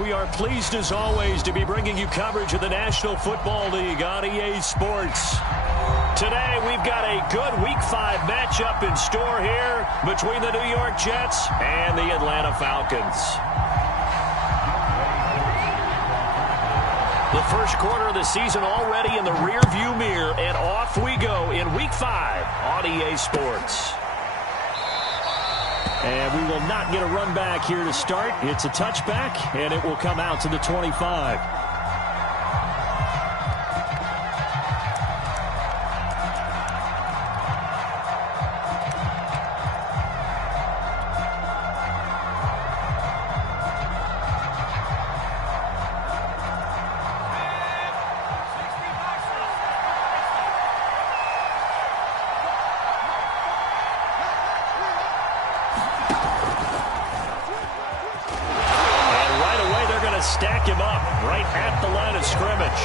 We are pleased as always to be bringing you coverage of the National Football League on EA Sports. Today we've got a good Week 5 matchup in store here between the New York Jets and the Atlanta Falcons. The first quarter of the season already in the rearview mirror, and off we go in Week 5 on EA Sports. And we will not get a run back here to start. It's a touchback, and it will come out to the 25. Stack him up right at the line of scrimmage.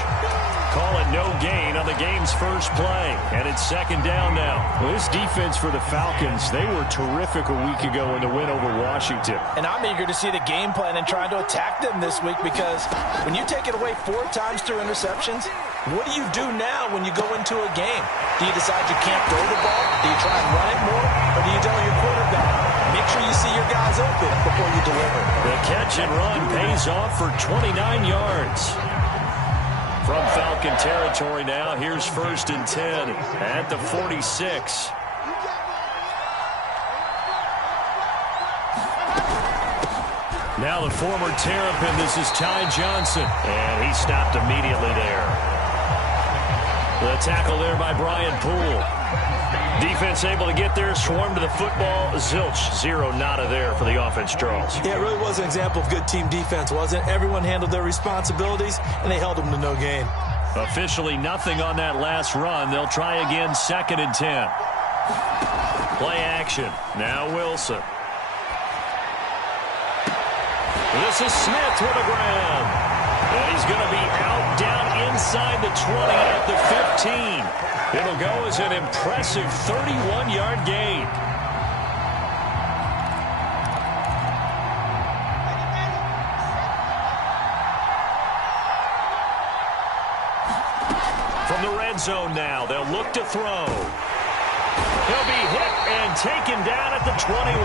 Call it no gain on the game's first play, and it's second down now. Well, this defense for the Falcons, they were terrific a week ago in the win over Washington. And I'm eager to see the game plan and trying to attack them this week, because when you take it away 4 times through interceptions, what do you do now when you go into a game? Do you decide you can't throw the ball? Do you try and run it more? Or do you tell your quarterback, make sure you see your guys open before you deliver? The catch and run pays off for 29 yards. From Falcon territory now, here's 1st and 10 at the 46. Now the former Terrapin, this is Ty Johnson. And he stopped immediately there. The tackle there by Brian Poole. Defense able to get there, swarm to the football. Zilch, 0 nada there for the offense, Charles. Yeah, it really was an example of good team defense, wasn't it? Everyone handled their responsibilities, and they held them to no gain. Officially nothing on that last run. They'll try again, 2nd and 10. Play action. Now Wilson. This is Smith with a grab. And he's going to be out down inside the 20 at the 15. It'll go as an impressive 31-yard gain. From the red zone now, they'll look to throw. He'll be hit and taken down at the 21.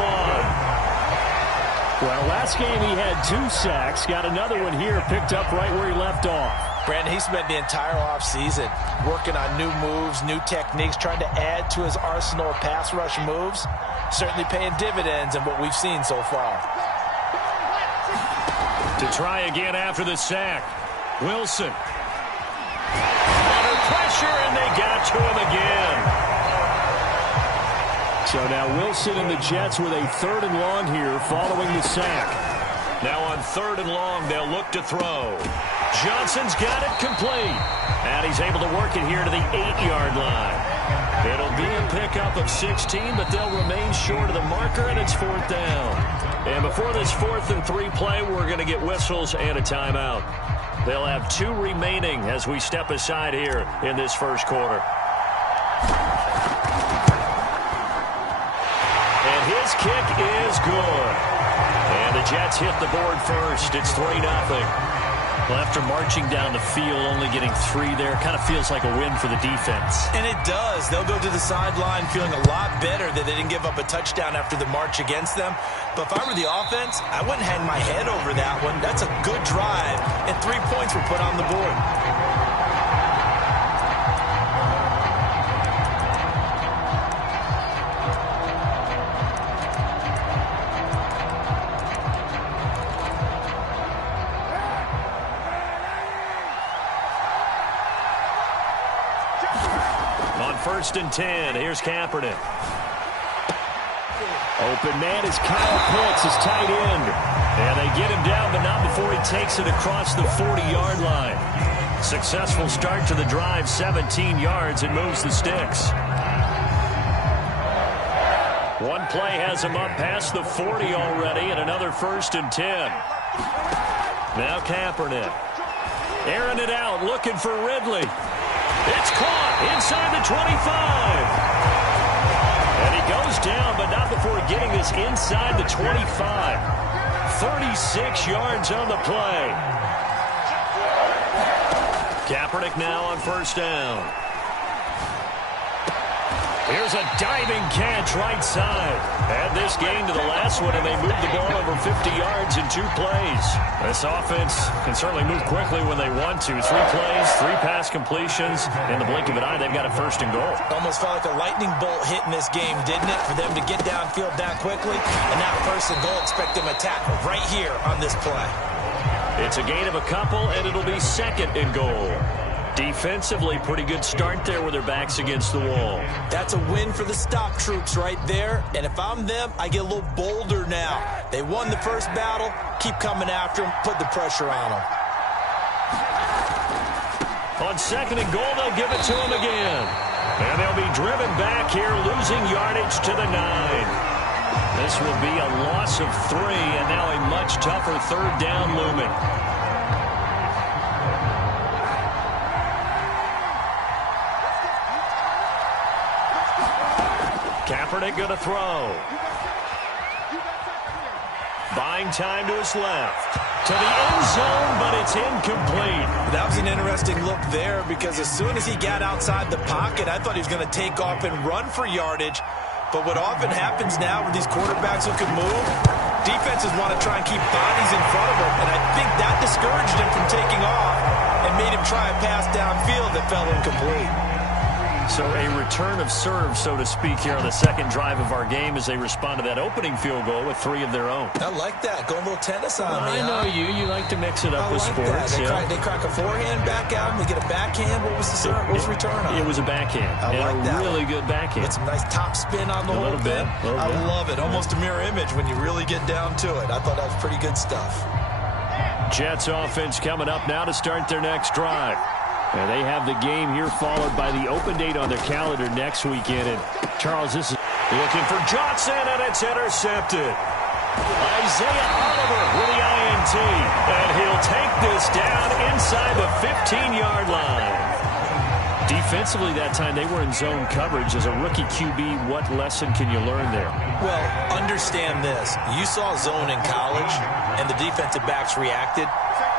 Well, last game he had 2 sacks. Got another one here, picked up right where he left off. Brandon, he spent the entire offseason working on new moves, new techniques, trying to add to his arsenal of pass rush moves. Certainly paying dividends in what we've seen so far. To try again after the sack. Wilson. Under pressure, and they got to him again. So now Wilson and the Jets with a 3rd and long here following the sack. Now on 3rd and long, they'll look to throw. Johnson's got it complete. And he's able to work it here to the 8-yard line. It'll be a pickup of 16, but they'll remain short of the marker, and it's 4th down. And before this 4th and 3 play, we're going to get whistles and a timeout. They'll have 2 remaining as we step aside here in this first quarter. And his kick is good. And the Jets hit the board first. It's 3-0. Well, after marching down the field, only getting 3 there, kind of feels like a win for the defense. And it does. They'll go to the sideline feeling a lot better that they didn't give up a touchdown after the march against them. But if I were the offense, I wouldn't hang my head over that one. That's a good drive, and 3 points were put on the board. On 1st and 10, here's Kaepernick. Open man is Kyle Pitts, his tight end. And they get him down, but not before he takes it across the 40-yard line. Successful start to the drive, 17 yards, and moves the sticks. One play has him up past the 40 already, and another 1st and 10. Now Kaepernick. Airing it out, looking for Ridley. It's caught inside the 25. And he goes down, but not before getting this inside the 25. 36 yards on the play. Kaepernick now on first down. Here's a diving catch right side. Add this game to the last one, and they moved the ball over 50 yards in 2 plays. This offense can certainly move quickly when they want to. 3 plays, 3 pass completions. In the blink of an eye, they've got a first and goal. Almost felt like a lightning bolt hit in this game, didn't it? For them to get downfield that quickly. And now first and goal, expect them to tackle right here on this play. It's a gain of a couple, and it'll be second and goal. Defensively, pretty good start there with their backs against the wall. That's a win for the stop troops right there. And if I'm them, I get a little bolder now. They won the first battle. Keep coming after them. Put the pressure on them. On second and goal, they'll give it to them again. And they'll be driven back here, losing yardage to the 9. This will be a loss of 3, and now a much tougher third down looming. Kaepernick going to throw. Buying time to his left. To the end zone, but it's incomplete. That was an interesting look there because as soon as he got outside the pocket, I thought he was going to take off and run for yardage. But what often happens now with these quarterbacks who can move, defenses want to try and keep bodies in front of them. And I think that discouraged him from taking off and made him try a pass downfield that fell incomplete. So a return of serve, so to speak, here on the second drive of our game as they respond to that opening field goal with 3 of their own. I like that. Going a little tennis on me. I know you. You like to mix it up with sports. They crack a forehand back out and they get a backhand. What was the serve? What was the return on? It was a backhand. I like that. Really good backhand. With some nice top spin on the whole thing. I love it. Almost a mirror image when you really get down to it. I thought that was pretty good stuff. Jets offense coming up now to start their next drive. And they have the game here followed by the open date on their calendar next weekend. And Charles, this is looking for Johnson, and it's intercepted. Isaiah Oliver with the INT. And he'll take this down inside the 15-yard line. Defensively that time, they were in zone coverage. As a rookie QB, what lesson can you learn there? Well, understand this. You saw zone in college, and the defensive backs reacted,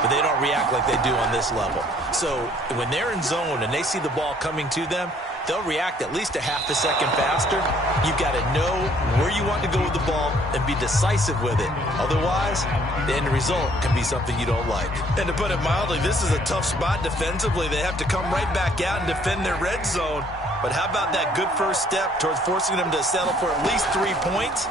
but they don't react like they do on this level. So when they're in zone and they see the ball coming to them, they'll react at least a half a second faster. You've got to know where you want to go with the ball and be decisive with it. Otherwise, the end result can be something you don't like. And to put it mildly, this is a tough spot defensively. They have to come right back out and defend their red zone. But how about that good first step towards forcing them to settle for at least 3 points?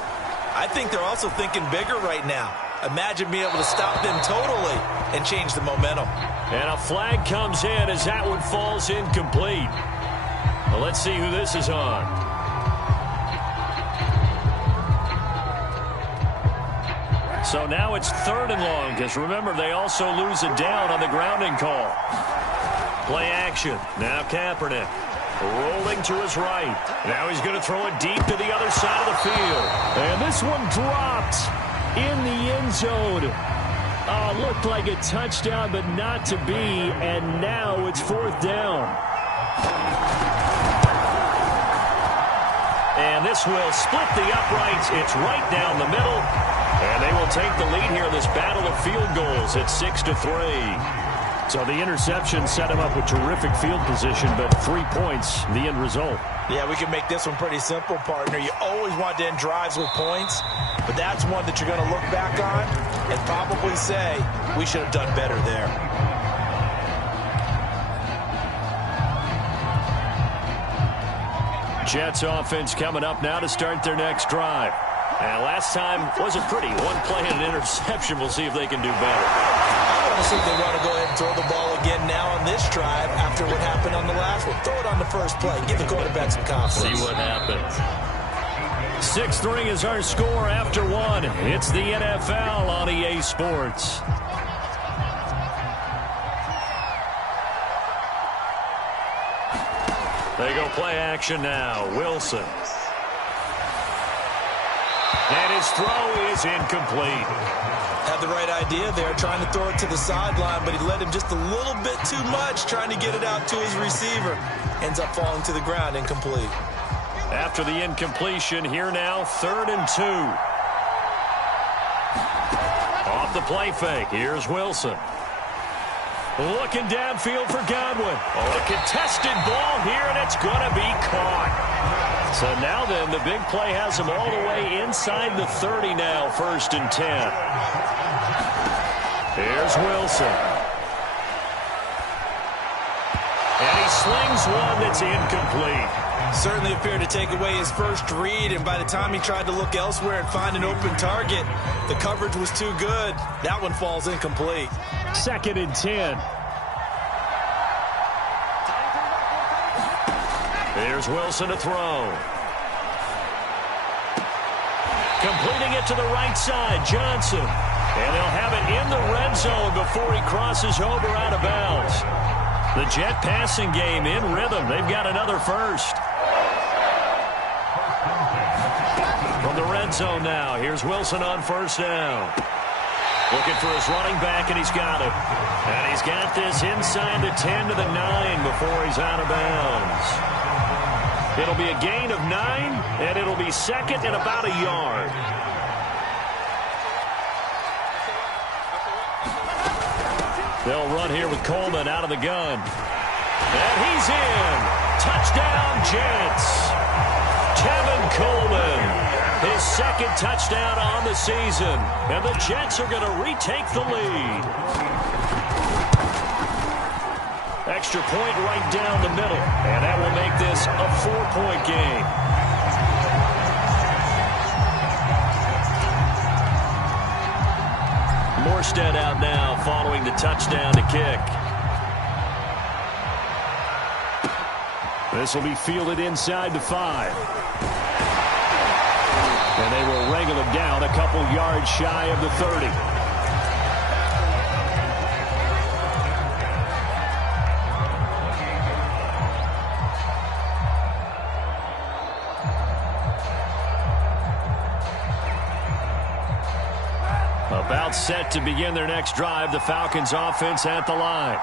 I think they're also thinking bigger right now. Imagine being able to stop them totally and change the momentum. And a flag comes in as that one falls incomplete. Well, let's see who this is on. So now it's 3rd and long, because remember, they also lose it down on the grounding call. Play action. Now Kaepernick rolling to his right. Now he's going to throw it deep to the other side of the field. And this one dropped in the end zone. Looked like a touchdown, but not to be. And now it's 4th down. And this will split the uprights. It's right down the middle. And they will take the lead here in this battle of field goals at 6-3. So the interception set him up with terrific field position, but 3 points, the end result. Yeah, we can make this one pretty simple, partner. You always want to end drives with points, but that's one that you're going to look back on and probably say, we should have done better there. Jets offense coming up now to start their next drive. And last time wasn't pretty. 1 play and an interception. We'll see if they can do better. I want to see if they want to go ahead and throw the ball again now on this drive after what happened on the last one. Throw it on the first play. Give the quarterback some confidence. See what happens. 6-3 is our score after 1. It's the NFL on EA Sports. They go play action now. Wilson. And his throw is incomplete. Had the right idea there, trying to throw it to the sideline, but he led him just a little bit too much, trying to get it out to his receiver. Ends up falling to the ground, incomplete. After the incompletion, here now, 3rd and 2. off the play fake. Here's Wilson. Looking downfield for Godwin. Oh, a contested ball here, and it's going to be caught. So now then, the big play has him all the way inside the 30 now, 1st and 10. Here's Wilson. And he slings one that's incomplete. Certainly appeared to take away his first read, and by the time he tried to look elsewhere and find an open target, the coverage was too good. That one falls incomplete. 2nd and 10. Here's Wilson to throw. Completing it to the right side, Johnson. And they'll have it in the red zone before he crosses over out of bounds. The Jet passing game in rhythm. They've got another first. From the red zone now, here's Wilson on 1st down. Looking for his running back, and he's got it. And he's got this inside the 10 to the 9 before he's out of bounds. It'll be a gain of 9, and it'll be 2nd and about a yard. They'll run here with Coleman out of the gun. And he's in. Touchdown, Jets. Tevin Coleman. His 2nd touchdown on the season. And the Jets are going to retake the lead. Extra point right down the middle. And that will make this a 4-point game. Morstead out now following the touchdown to kick. This will be fielded inside the 5. And they will wrangle him down a couple yards shy of the 30. About set to begin their next drive, the Falcons offense at the line.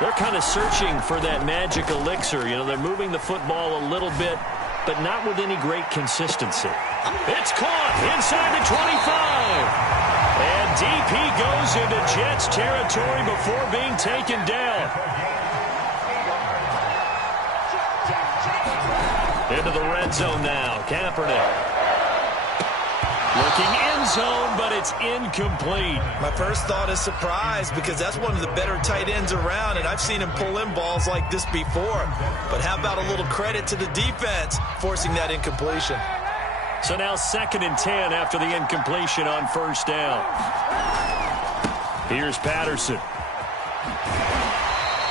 They're kind of searching for that magic elixir. You know, they're moving the football a little bit, but not with any great consistency. It's caught inside the 25. And DP goes into Jets territory before being taken down. Into the red zone now, Kaepernick. Looking end zone, but it's incomplete. My first thought is surprise, because that's one of the better tight ends around, and I've seen him pull in balls like this before. But how about a little credit to the defense forcing that incompletion? So now 2nd and 10 after the incompletion on 1st down. Here's Patterson.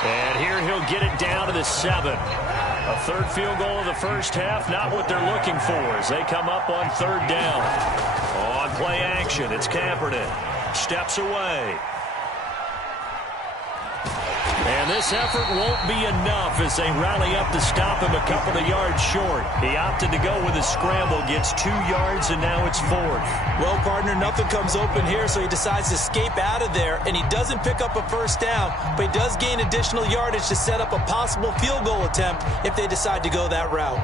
And here he'll get it down to the 7. A 3rd field goal of the first half, not what they're looking for as they come up on 3rd down. On play action, it's Kaepernick. Steps away. And this effort won't be enough as they rally up to stop him a couple of yards short. He opted to go with a scramble, gets 2 yards, and now it's 4th. Well, partner, nothing comes open here, so he decides to escape out of there, and he doesn't pick up a 1st down, but he does gain additional yardage to set up a possible field goal attempt if they decide to go that route.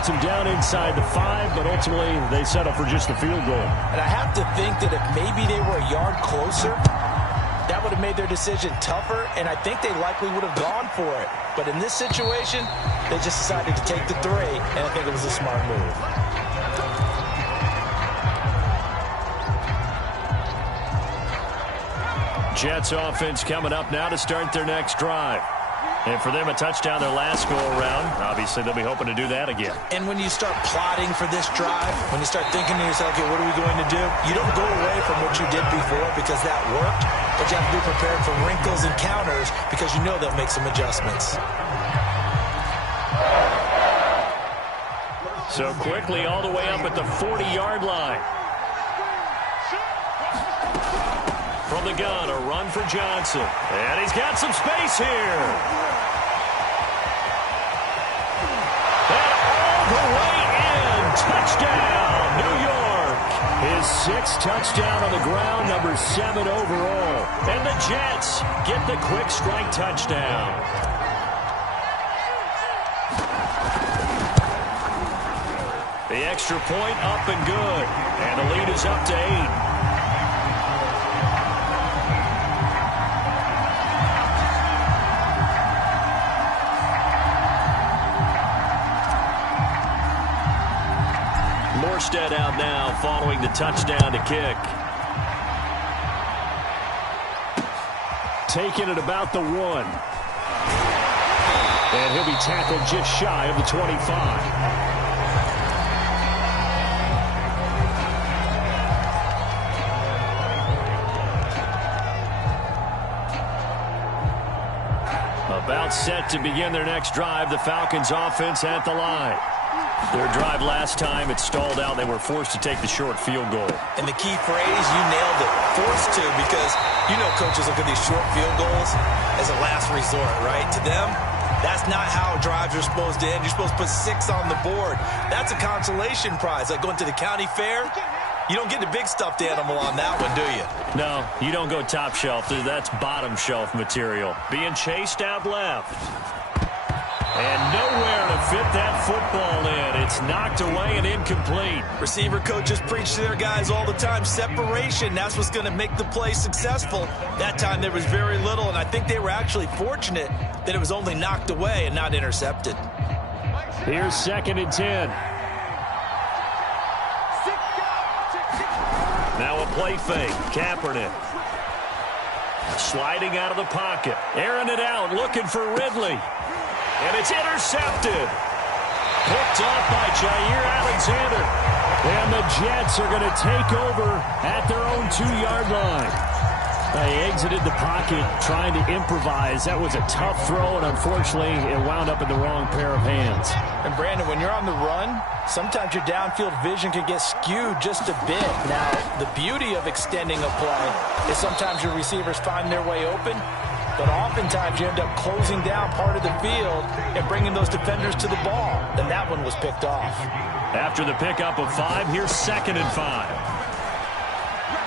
Him down inside the 5, but ultimately they settle for just the field goal. And I have to think that if maybe they were a yard closer, that would have made their decision tougher, and I think they likely would have gone for it. But in this situation, they just decided to take the 3, and I think it was a smart move. Jets offense coming up now to start their next drive. And for them, a touchdown their last go-around. Obviously, they'll be hoping to do that again. And when you start plotting for this drive, when you start thinking to yourself, okay, what are we going to do? You don't go away from what you did before because that worked, but you have to be prepared for wrinkles and counters because you know they'll make some adjustments. So quickly all the way up at the 40-yard line. From the gun, a run for Johnson. And he's got some space here. And all the way in. Touchdown, New York. His 6th touchdown on the ground, number 7 overall. And the Jets get the quick strike touchdown. The extra point up and good. And the lead is up to 8. Morstead out now following the touchdown to kick. Taking it about the 1. And he'll be tackled just shy of the 25. About set to begin their next drive, the Falcons offense at the line. Their drive last time, it stalled out. They were forced to take the short field goal. And the key phrase, you nailed it, forced to, because you know coaches look at these short field goals as a last resort, right? To them, that's not how drives are supposed to end. You're supposed to put 6 on the board. That's a consolation prize, like going to the county fair. You don't get the big stuffed animal on that one, do you? No, you don't go top shelf. That's bottom shelf material. Being chased out left. And nowhere to fit that football in. It's knocked away and incomplete. Receiver coaches preach to their guys all the time. Separation, that's what's going to make the play successful. That time there was very little, and I think they were actually fortunate that it was only knocked away and not intercepted. Here's 2nd and 10. Now a play fake. Kaepernick. Sliding out of the pocket. Airing it out, looking for Ridley. And it's intercepted. Picked off by Jair Alexander. And the Jets are going to take over at their own 2-yard line. They exited the pocket trying to improvise. That was a tough throw, and unfortunately, it wound up in the wrong pair of hands. And, Brandon, when you're on the run, sometimes your downfield vision can get skewed just a bit. Now, the beauty of extending a play is sometimes your receivers find their way open, but oftentimes you end up closing down part of the field and bringing those defenders to the ball. And that one was picked off. After the pickup of 5, here's 2nd and 5.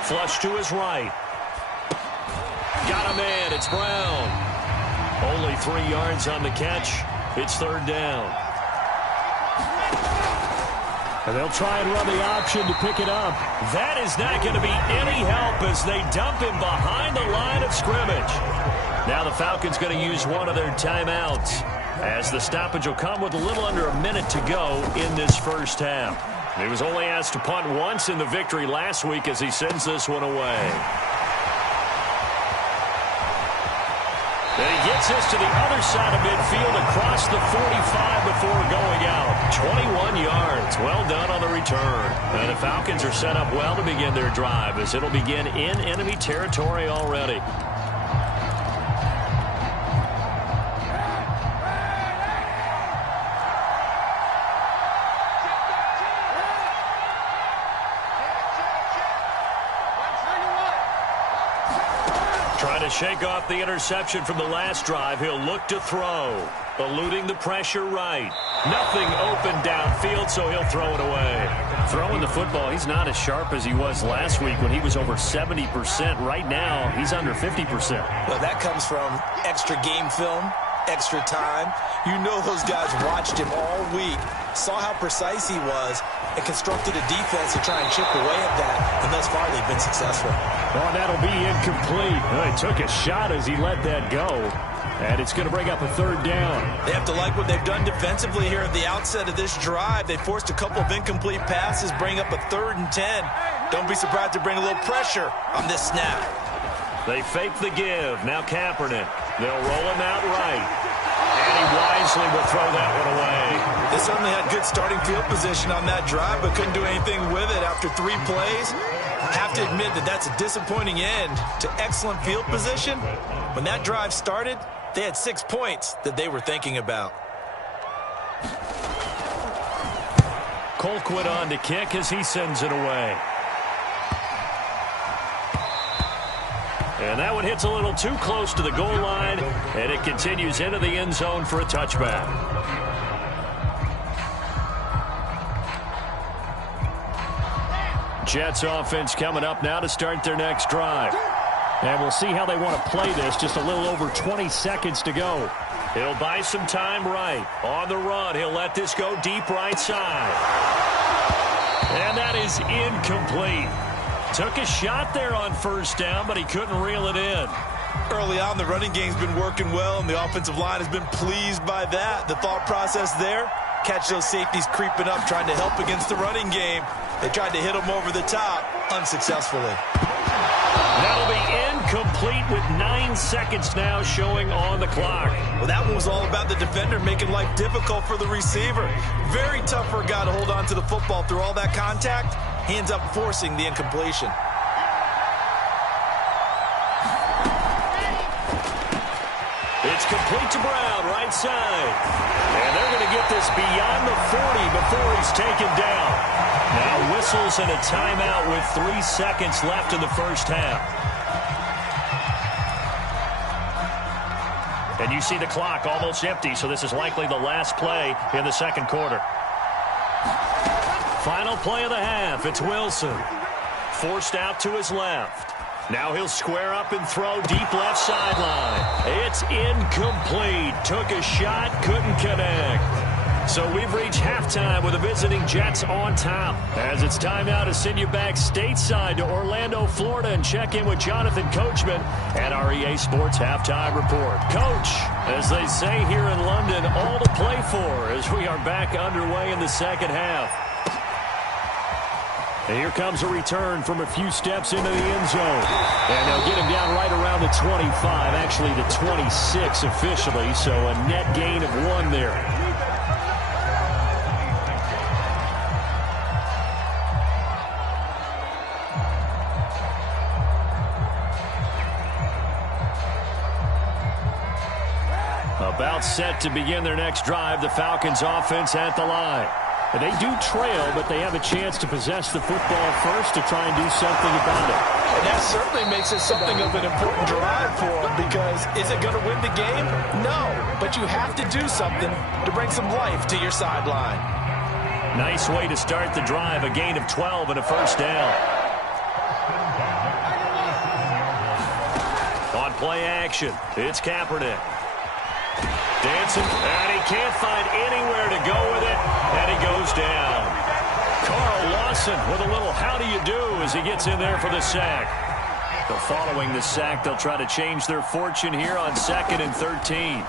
Flush to his right. Got him in. It's Brown. Only 3 yards on the catch. It's 3rd down. And they'll try and run the option to pick it up. That is not going to be any help as they dump him behind the line of scrimmage. Now the Falcons going to use one of their timeouts as the stoppage will come with a little under a minute to go in this first half. He was only asked to punt once in the victory last week as he sends this one away. And he gets this to the other side of midfield across the 45 before going out. 21 yards. Well done on the return. And the Falcons are set up well to begin their drive as it'll begin in enemy territory already. Trying to shake off the interception from the last drive. He'll look to throw. Eluding the pressure right. Nothing open downfield, so he'll throw it away. Throwing the football, he's not as sharp as he was last week when he was over 70%. Right now, he's under 50%. Well, that comes from extra game film, extra time. You know those guys watched him all week saw how precise he was, and constructed a defense to try and chip away at that, and thus far they've been successful. Oh, that'll be incomplete. Well, he took a shot as he let that go, and it's going to bring up a third down. They have to like what they've done defensively here at the outset of this drive. They forced a couple of incomplete passes, bring up a 3rd and 10. Don't be surprised to bring a little pressure on this snap. They fake the give. Now Kaepernick. They'll roll him out right. And he wisely will throw that one away. They certainly had good starting field position on that drive, but couldn't do anything with it after 3 plays. I have to admit that that's a disappointing end to excellent field position. When that drive started, they had 6 points that they were thinking about. Colquitt on to kick as he sends it away. And that one hits a little too close to the goal line, and it continues into the end zone for a touchback. Jets offense coming up now to start their next drive. And we'll see how they want to play this. Just a little over 20 seconds to go. He'll buy some time right. On the run, he'll let this go deep right side. And that is incomplete. Took a shot there on first down, but he couldn't reel it in. Early on, the running game's been working well, and the offensive line has been pleased by that. The thought process there, catch those safeties creeping up, trying to help against the running game. They tried to hit them over the top, unsuccessfully. That'll be incomplete with 9 seconds now showing on the clock. Well, that one was all about the defender making life difficult for the receiver. Very tough for a guy to hold on to the football through all that contact. He ends up forcing the incompletion. It's complete to Brown, right side. And they're going to get this beyond the 40 before he's taken down. Now whistles and a timeout with 3 seconds left in the first half. And you see the clock almost empty, so this is likely the last play in the second quarter. Final play of the half. It's Wilson. Forced out to his left. Now he'll square up and throw deep left sideline. It's incomplete. Took a shot, couldn't connect. So we've reached halftime with the visiting Jets on top. As it's time now to send you back stateside to Orlando, Florida, and check in with Jonathan Coachman and our EA Sports Halftime Report. Coach, as they say here in London, all to play for as we are back underway in the second half. And here comes a return from a few steps into the end zone. And they'll get him down right around the 25, actually the 26 officially, so a net gain of 1 there. About set to begin their next drive, the Falcons offense at the line. And they do trail, but they have a chance to possess the football first to try and do something about it. And that certainly makes it something of an important drive for them, because is it going to win the game? No, but you have to do something to bring some life to your sideline. Nice way to start the drive, a gain of 12 and a first down. On play action, it's Kaepernick. Dancing, and he can't find anywhere to go with it, and he goes down. Carl Lawson with a little how do you do as he gets in there for the sack. But following the sack, they'll try to change their fortune here on 2nd and 13.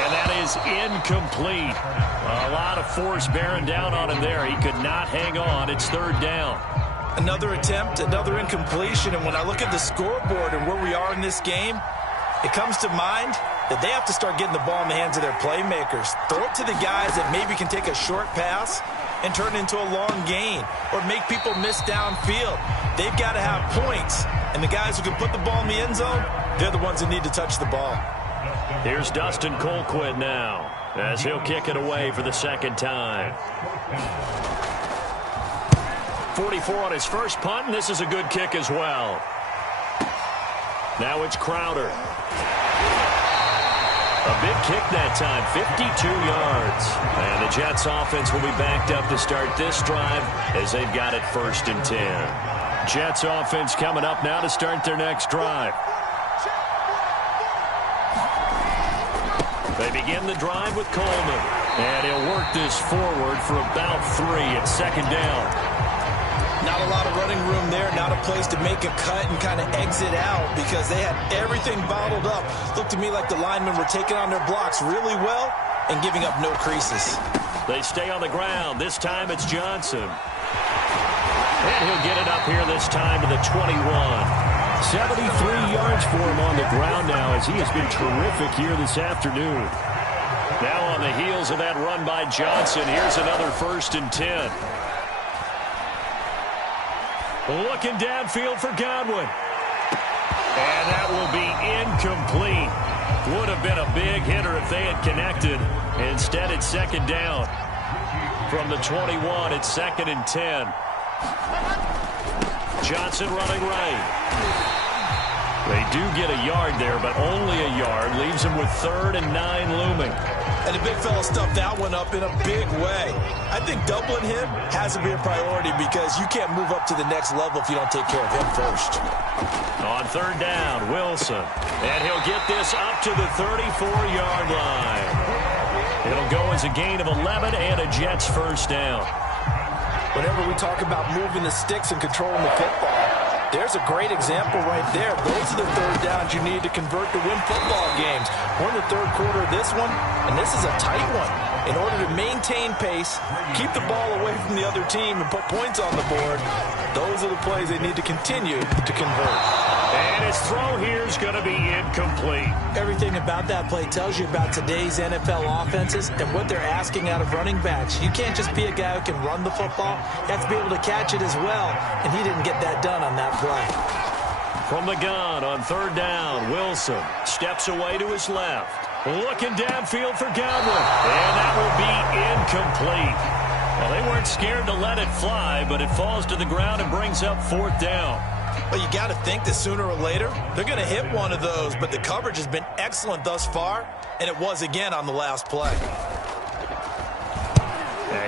And that is incomplete. A lot of force bearing down on him there. He could not hang on. It's 3rd down. Another attempt, another incompletion, and when I look at the scoreboard and where we are in this game, it comes to mind that they have to start getting the ball in the hands of their playmakers. Throw it to the guys that maybe can take a short pass and turn it into a long gain or make people miss downfield. They've got to have points, and the guys who can put the ball in the end zone, they're the ones that need to touch the ball. Here's Dustin Colquitt now as he'll kick it away for the second time. 44 on his first punt, and this is a good kick as well. Now it's Crowder. A big kick that time, 52 yards. And the Jets offense will be backed up to start this drive as they've got it 1st and 10. Jets offense coming up now to start their next drive. They begin the drive with Coleman. And he'll work this forward for about 3 at second down. Not a lot of running room there, not a place to make a cut and kind of exit out because they had everything bottled up. Looked to me like the linemen were taking on their blocks really well and giving up no creases. They stay on the ground. This time it's Johnson. And he'll get it up here this time to the 21. 73 yards for him on the ground now as he has been terrific here this afternoon. Now on the heels of that run by Johnson, here's another 1st and 10. Looking downfield for Godwin. And that will be incomplete. Would have been a big hitter if they had connected. Instead, it's second down. From the 21, it's 2nd and 10. Johnson running right. They do get a yard there, but only a yard. Leaves them with 3rd and 9 looming. And the big fella stuffed that one up in a big way. I think doubling him has to be a priority because you can't move up to the next level if you don't take care of him first. On 3rd down, Wilson. And he'll get this up to the 34-yard line. It'll go as a gain of 11 and a Jets 1st down. Whenever we talk about moving the sticks and controlling the football, there's a great example right there. Those are the 3rd downs you need to convert to win football games. We're in the 3rd quarter of this one, and this is a tight one. In order to maintain pace, keep the ball away from the other team, and put points on the board, those are the plays they need to continue to convert. And his throw here is going to be incomplete. Everything about that play tells you about today's NFL offenses and what they're asking out of running backs. You can't just be a guy who can run the football. You have to be able to catch it as well, and he didn't get that done on that play. From the gun on 3rd down, Wilson steps away to his left. Looking downfield for Godwin. And that will be incomplete. Well, they weren't scared to let it fly, but it falls to the ground and brings up 4th down. Well, you got to think that sooner or later, they're going to hit one of those, but the coverage has been excellent thus far, and it was again on the last play.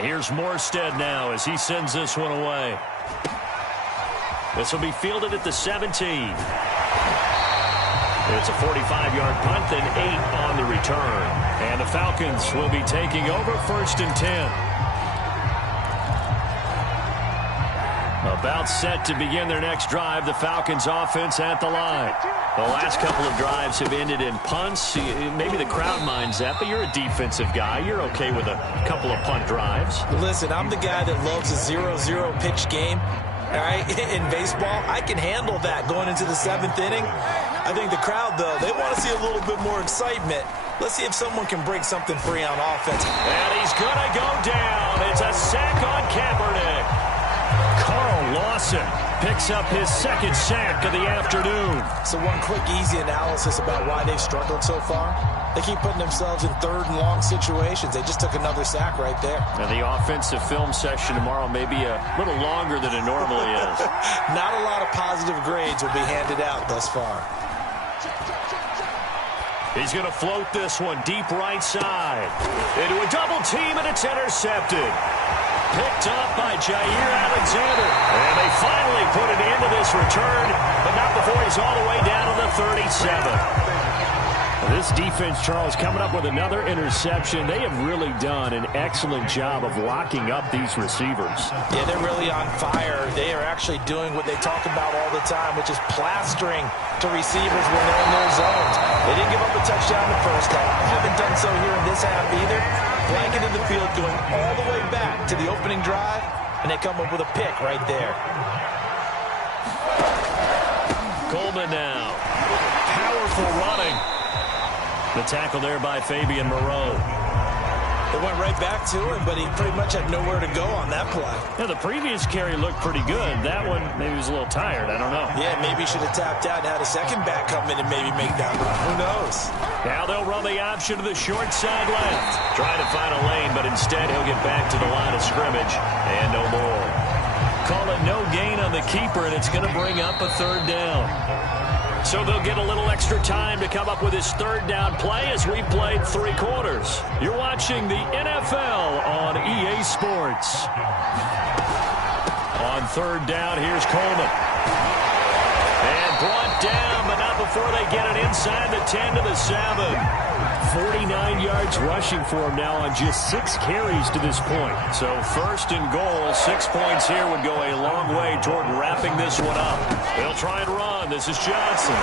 Here's Morstead now as he sends this one away. This will be fielded at the 17. It's a 45-yard punt, then 8 on the return. And the Falcons will be taking over 1st and 10. About set to begin their next drive, the Falcons offense at the line. The last couple of drives have ended in punts. Maybe the crowd minds that, but you're a defensive guy. You're okay with a couple of punt drives. Listen, I'm the guy that loves a 0-0 pitch game. All right, in baseball, I can handle that going into the 7th inning. I think the crowd, though, they want to see a little bit more excitement. Let's see if someone can break something free on offense. And he's going to go down. It's a sack on Kaepernick. Carl Lawson picks up his 2nd sack of the afternoon. So one quick, easy analysis about why they've struggled so far. They keep putting themselves in 3rd and long situations. They just took another sack right there. And the offensive film session tomorrow may be a little longer than it normally is. Not a lot of positive grades will be handed out thus far. He's going to float this one deep right side. Into a double team, and it's intercepted. Picked up by Jair Alexander. And they finally put it into this return, but not before he's all the way down to the 37. This defense, Charles, coming up with another interception. They have really done an excellent job of locking up these receivers. Yeah, they're really on fire. They are actually doing what they talk about all the time, which is plastering to receivers when they're in their zones. They didn't give up a touchdown in the first half. Haven't done so here in this half either. Blanket in the field going all the way back to the opening drive, and they come up with a pick right there. Coleman now. Powerful running. The tackle there by Fabian Moreau. They went right back to him, but he pretty much had nowhere to go on that play. Yeah, the previous carry looked pretty good. That one maybe was a little tired. I don't know. Yeah, maybe he should have tapped out and had a second back come in and maybe make that run. Who knows? Now they'll run the option to the short side left. Trying to find a lane, but instead he'll get back to the line of scrimmage. And no more. Call it no gain on the keeper, and it's going to bring up a 3rd down. So they'll get a little extra time to come up with his 3rd down play as we played 3 quarters. You're watching the NFL on EA Sports. On 3rd down, here's Coleman. And brought down, but not before they get it inside the 10 to the 7. 49 yards rushing for him now on just 6 carries to this point. So first and goal, 6 points here would go a long way toward wrapping this one up. They'll try and run. This is Johnson.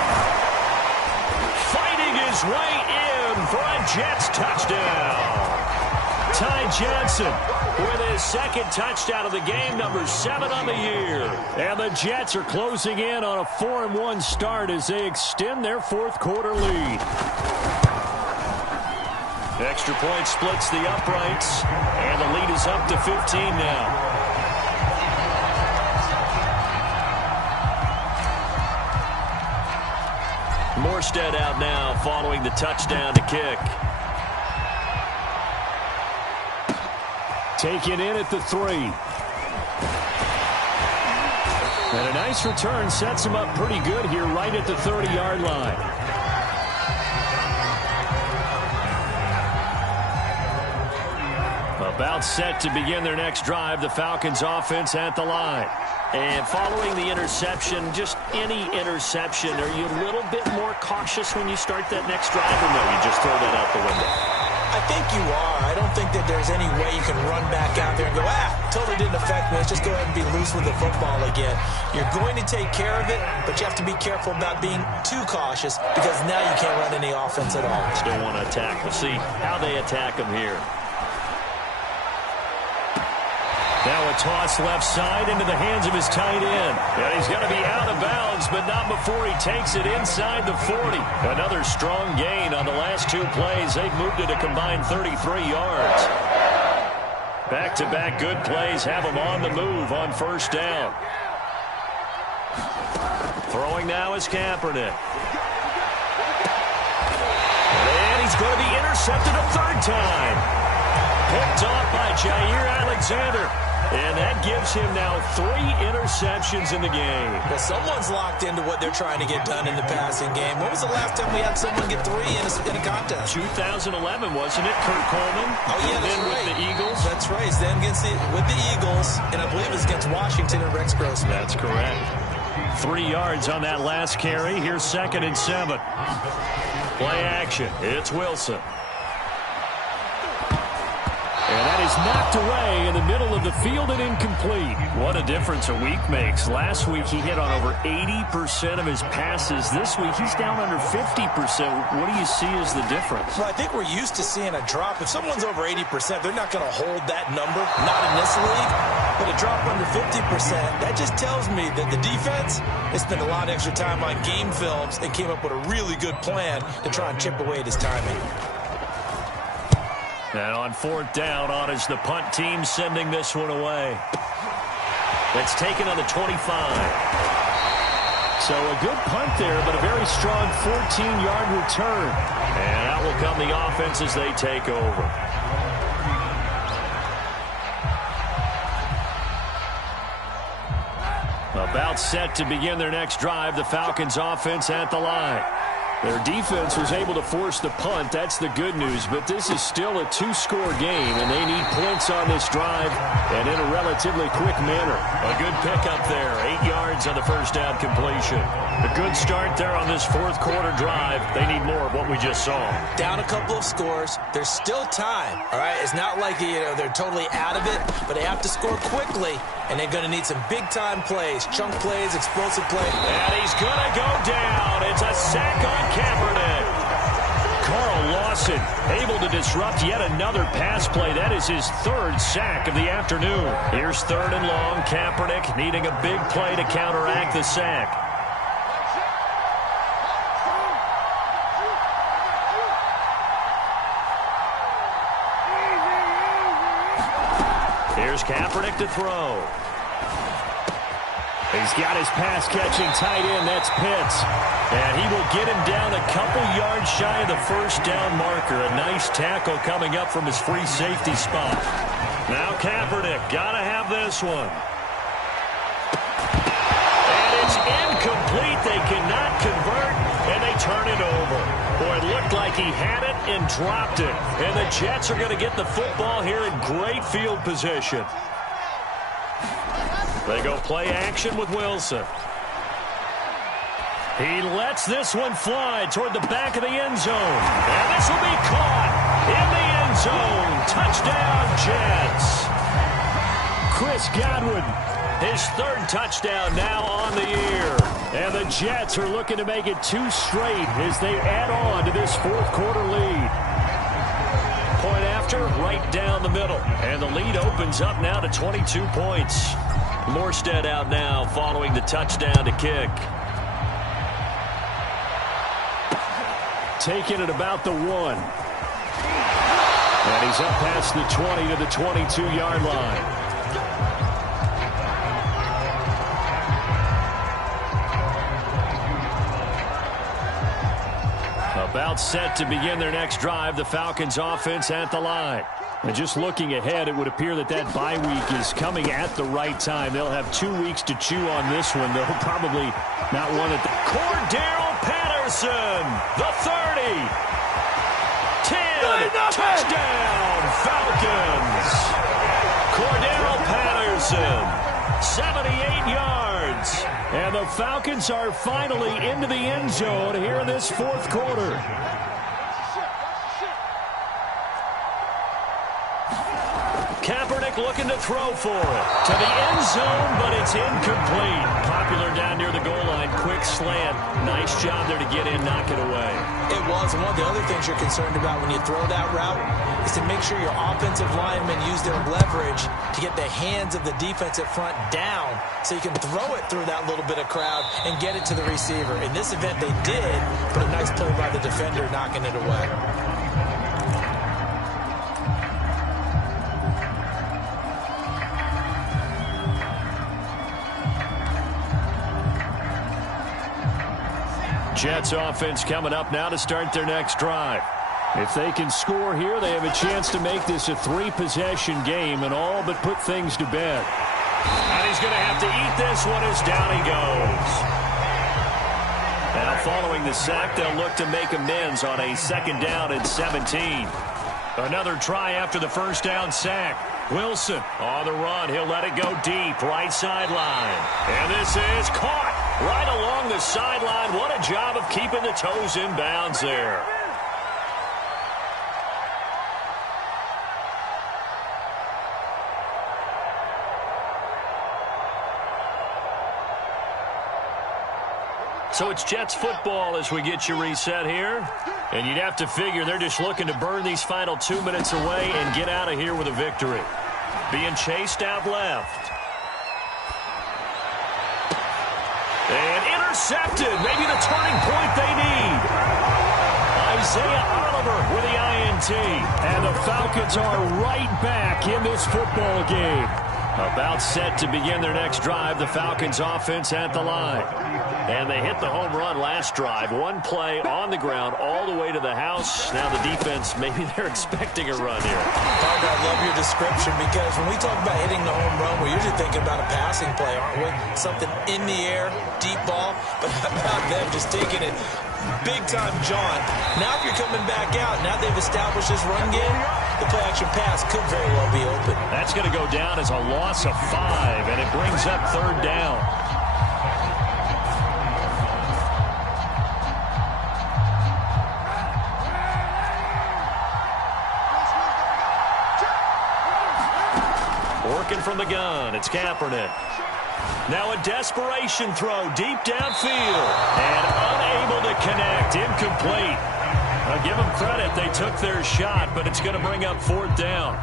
Fighting his way in for a Jets touchdown. Ty Johnson with his second touchdown of the game, number 7 on the year. And the Jets are closing in on a 4-1 start as they extend their fourth quarter lead. Extra point splits the uprights, and the lead is up to 15 now. Morstead out now following the touchdown to kick. Taken in at the 3. And a nice return sets him up pretty good here right at the 30-yard line. About set to begin their next drive, the Falcons offense at the line. And following the interception, just any interception, are you a little bit more cautious when you start that next drive, or no, you just throw that out the window? I think you are. I don't think that there's any way you can run back out there and go, totally didn't affect me. Let's just go ahead and be loose with the football again. You're going to take care of it, but you have to be careful about being too cautious because now you can't run any offense at all. Still want to attack. We'll see how they attack them here. Now a toss left side into the hands of his tight end. And he's going to be out of bounds, but not before he takes it inside the 40. Another strong gain on the last 2 plays. They've moved it a combined 33 yards. Back-to-back good plays have him on the move on first down. Throwing now is Kaepernick. And he's going to be intercepted a 3rd time. Picked off by Jair Alexander. And that gives him now 3 interceptions in the game. Well, someone's locked into what they're trying to get done in the passing game. When was the last time we had someone get 3 in a contest? 2011, wasn't it? Kurt Coleman. Oh, yeah, that's then right. With the Eagles. That's right. Then with the Eagles, and I believe it's against Washington and Rex Grossman. That's correct. 3 yards on that last carry. Here's 2nd and 7. Play action. It's Wilson. And that is knocked away in the middle of the field and incomplete. What a difference a week makes. Last week he hit on over 80% of his passes. This week he's down under 50%. What do you see as the difference? Well, I think we're used to seeing a drop. If someone's over 80%, they're not going to hold that number. Not in this league. But a drop under 50%, that just tells me that the defense has spent a lot of extra time on game films and came up with a really good plan to try and chip away at his timing. And on 4th down, on is the punt team sending this one away. That's taken on the 25. So a good punt there, but a very strong 14-yard return. And out will come the offense as they take over. About set to begin their next drive, the Falcons offense at the line. Their defense was able to force the punt. That's the good news. But this is still a 2-score game, and they need points on this drive and in a relatively quick manner. A good pickup there. 8 yards on the first down completion. A good start there on this 4th quarter drive. They need more of what we just saw. Down a couple of scores. There's still time. All right, it's not like they're totally out of it, but they have to score quickly, and they're going to need some big-time plays, chunk plays, explosive plays. And he's going to go down. It's a sack on Kaepernick. Carl Lawson able to disrupt yet another pass play. That is his 3rd sack of the afternoon. Here's 3rd and long. Kaepernick needing a big play to counteract the sack. Here's Kaepernick to throw. He's got his pass-catching tight end. That's Pitts. And he will get him down a couple yards shy of the first down marker. A nice tackle coming up from his free safety spot. Now Kaepernick, got to have this one. And it's incomplete. They cannot convert, and they turn it over. Boy, it looked like he had it and dropped it. And the Jets are going to get the football here in great field position. They go play action with Wilson. He lets this one fly toward the back of the end zone. And this will be caught in the end zone. Touchdown, Jets. Chris Godwin, his third touchdown now on the year. And the Jets are looking to make it 2 straight as they add on to this fourth quarter lead. Point after, right down the middle. And the lead opens up now to 22 points. Morstead out now following the touchdown to kick. Taking it about the 1. And he's up past the 20 to the 22-yard line. About set to begin their next drive, the Falcons offense at the line. And just looking ahead, it would appear that bye week is coming at the right time. They'll have 2 weeks to chew on this one. They'll probably not want it. Cordero Patterson, the 30. 10, touchdown, Falcons. Cordero Patterson, 78 yards. And the Falcons are finally into the end zone here in this fourth quarter. Kaepernick looking to throw for it. To the end zone, but it's incomplete. Popular down near the goal line. Quick slant. Nice job there to get in, knock it away. It was. And one of the other things you're concerned about when you throw that route is to make sure your offensive linemen use their leverage to get the hands of the defensive front down so you can throw it through that little bit of crowd and get it to the receiver. In this event, they did, but a nice play by the defender knocking it away. Jets offense coming up now to start their next drive. If they can score here, they have a chance to make this a 3-possession game and all but put things to bed. And he's going to have to eat this one as down he goes. Now following the sack, they'll look to make amends on a 2nd down and 17. Another try after the first down sack. Wilson on the run. He'll let it go deep, right sideline. And this is caught right along the sideline. What a job of keeping the toes in bounds there. So it's Jets football as we get you reset here. And you'd have to figure they're just looking to burn these final 2 minutes away and get out of here with a victory. Being chased out left. And intercepted. Maybe the turning point they need. Isaiah Oliver with the INT. And the Falcons are right back in this football game. About set to begin their next drive, the Falcons offense at the line. And they hit the home run last drive. One play on the ground all the way to the house. Now the defense, maybe they're expecting a run here. Parker, I love your description because when we talk about hitting the home run, we're usually thinking about a passing play, aren't we? Something in the air, deep ball. But how about them just taking it big time, John? Now if you're coming back out, now they've established this run game, the play-action pass could very well be open. That's going to go down as a loss of 5, and it brings up 3rd down. Working from the gun, it's Kaepernick. Now a desperation throw deep downfield. And unable to connect, incomplete. I'll give them credit, they took their shot, but it's going to bring up 4th down.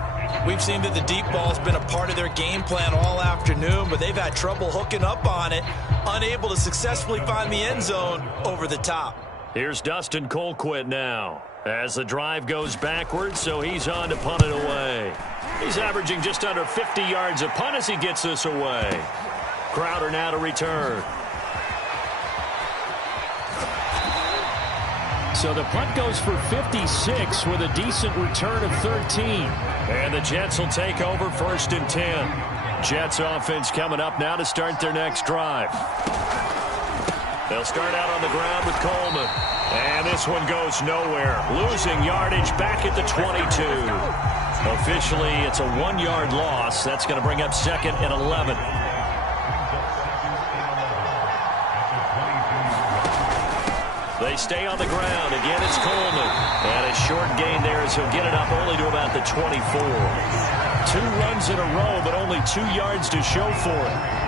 We've seen that the deep ball's been a part of their game plan all afternoon, but they've had trouble hooking up on it, unable to successfully find the end zone over the top. Here's Dustin Colquitt now as the drive goes backwards, so he's on to punt it away. He's averaging just under 50 yards a punt as he gets this away. Crowder now to return. So the punt goes for 56 with a decent return of 13. And the Jets will take over 1st and 10. Jets offense coming up now to start their next drive. They'll start out on the ground with Coleman. And this one goes nowhere. Losing yardage back at the 22. Officially, it's a 1-yard loss. That's going to bring up 2nd and 11. They stay on the ground. Again, it's Coleman. And a short gain there as he'll get it up only to about the 24. 2 runs in a row, but only 2 yards to show for it.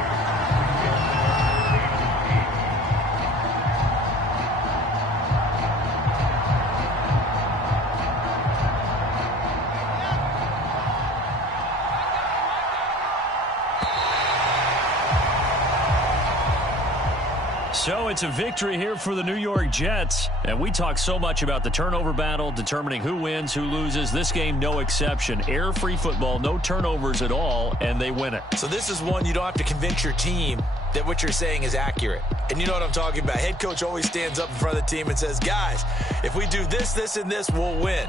So it's a victory here for the New York Jets. And we talk so much about the turnover battle, determining who wins, who loses. This game, no exception. Error-free football, no turnovers at all, and they win it. So this is one you don't have to convince your team that what you're saying is accurate. And you know what I'm talking about. Head coach always stands up in front of the team and says, guys, if we do this, this, and this, we'll win.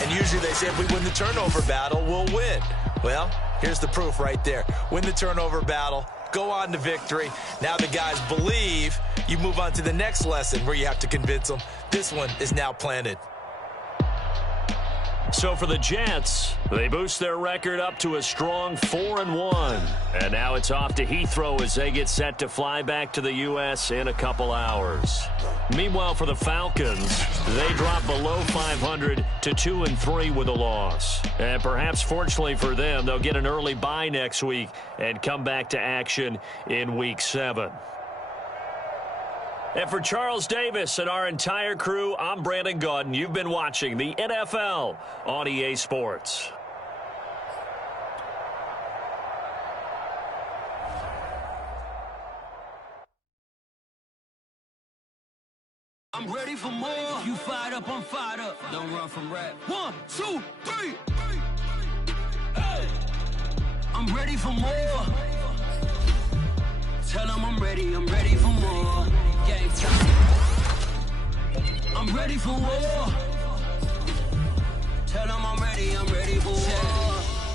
And usually they say if we win the turnover battle, we'll win. Well, here's the proof right there. Win the turnover battle. Go on to victory. Now the guys believe. You move on to the next lesson where you have to convince them. This one is now planted. So for the Jets, they boost their record up to a strong 4-1. And now it's off to Heathrow as they get set to fly back to the U.S. in a couple hours. Meanwhile, for the Falcons, they drop below 500 to 2-3 with a loss. And perhaps fortunately for them, they'll get an early bye next week and come back to action in Week 7. And for Charles Davis and our entire crew, I'm Brandon Gaudin. You've been watching the NFL on EA Sports. I'm ready for more. You fired up, I'm fired up. Don't run from rap. 1, 2, 3. Hey. I'm ready for more. Tell them I'm ready for more. Game time. I'm ready for war. Tell them I'm ready for war.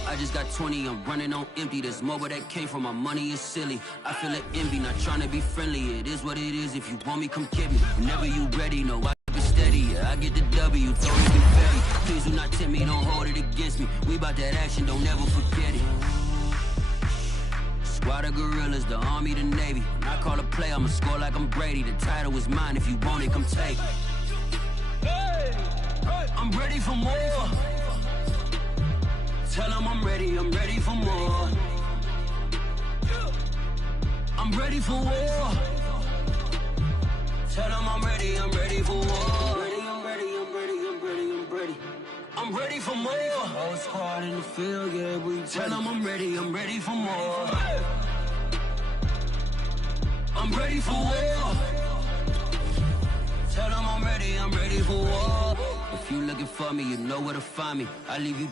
I just got 20, I'm running on empty. This mobile that came from my money is silly. I feel it envy, not trying to be friendly. It is what it is, if you want me, come get me. Whenever you ready, no, I keep it steady. Yeah, I get the W, throw it in ferry. Please do not tempt me, don't hold it against me. We about that action, don't ever forget it. Squad of gorillas, the Army, the Navy. When I call a play, I'ma score like I'm Brady. The title is mine, if you want it, come take it. Hey, I'm ready for more. Tell them I'm ready for more. I'm ready for war. Tell them I'm ready for war. I'm ready for more. Whole squad in the field, yeah, we tell them I'm ready for more. I'm ready for war. Tell them I'm ready for war. If you looking for me, you know where to find me. I leave you